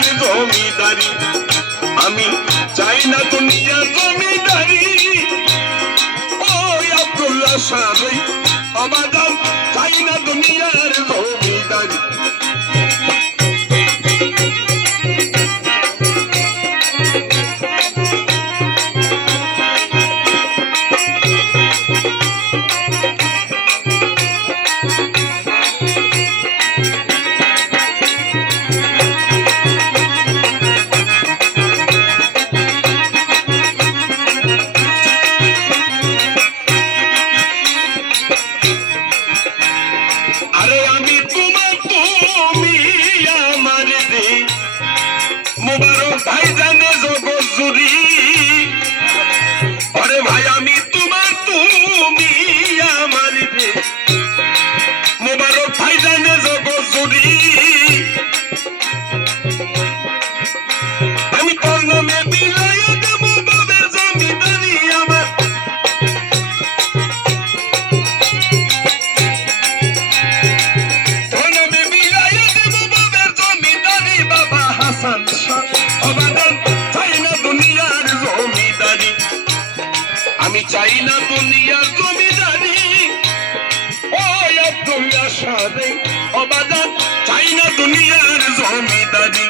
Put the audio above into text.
দুনিয়ার জমিদারি। আমি চাই না দুনিয়ার জমিদারি। ও আব্দুল্লাহ সাহেব অবাদান চাই না দুনিয়ার জমিদারি। தாய் আমি চাই না দুনিয়ার জমিদারি। ও আব্দুল্লাহ সাদে অবাদান চাই না দুনিয়ার জমিদারি।